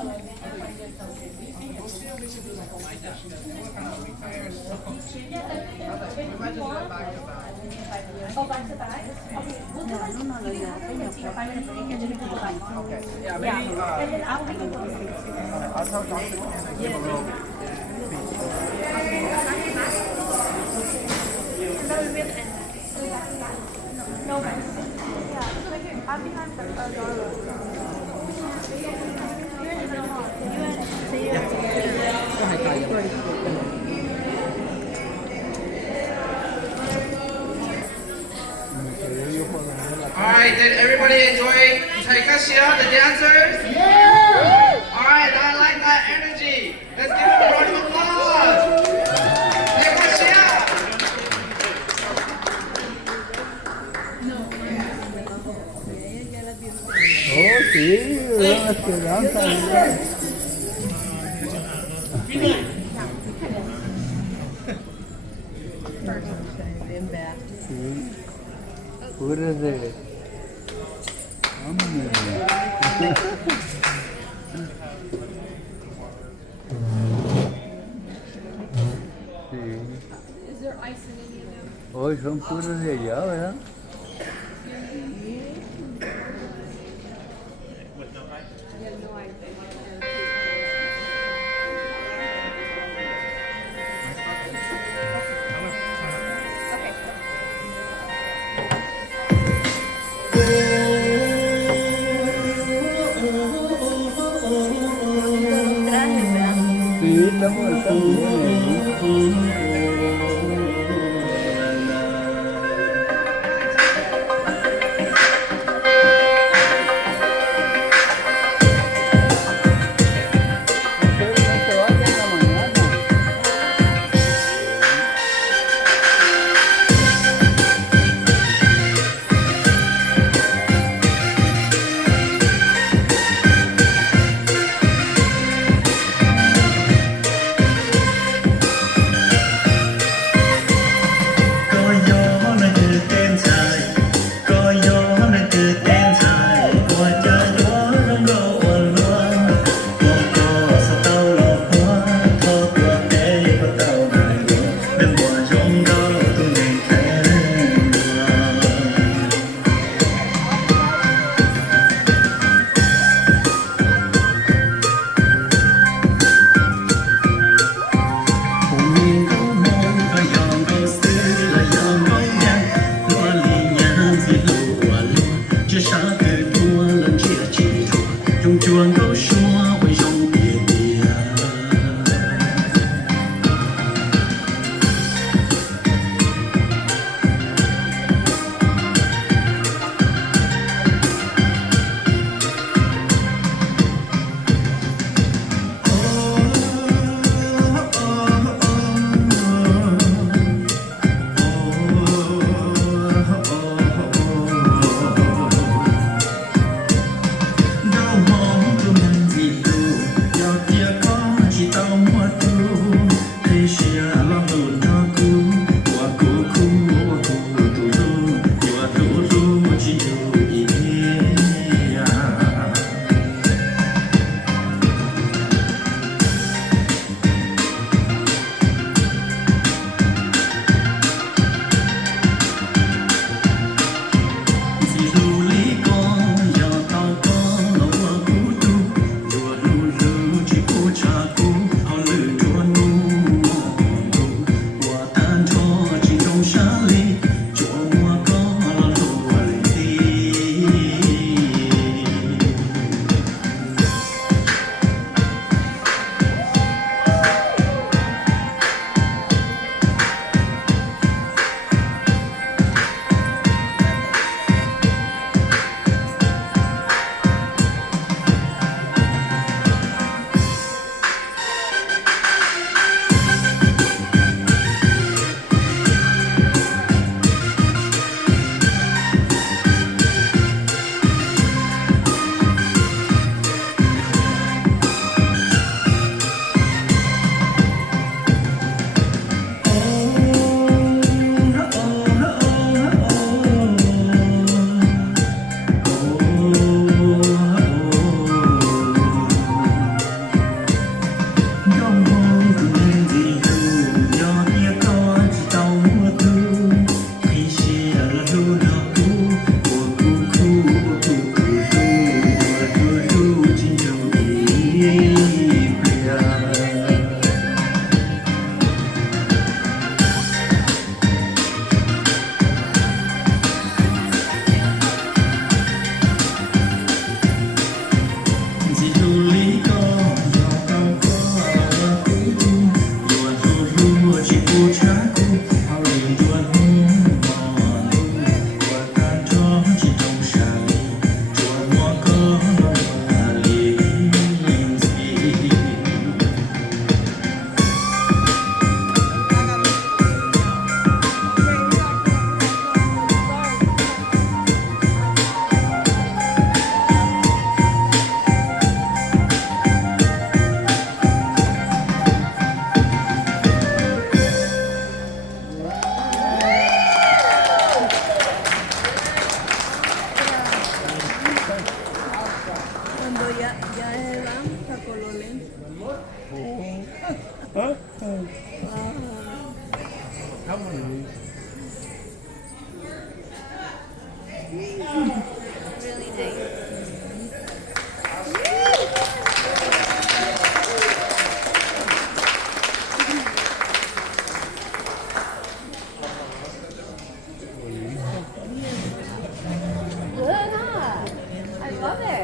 Oh, back to back? Okay, we'll do like 5 minutes break and then we can go back. Okay. Yeah, Yeah, maybe. and then I'll take a photo. I'll tell Doctor to give a little. No, guys. Yeah, so right here. I'm behind the door. You're in the middle hall. You and so you're Alright, did everybody enjoy Taikasia, the dancers? Yeah! Alright, I like that energy. Let's give them a round of applause. Taikasia! Oh, sí, una esperanza. Sí, pura de... Hombre. Sí. Hoy son puros de allá, ¿verdad? Sí, estamos bien. Ustedes no se vayan en la mañana. Không có gì.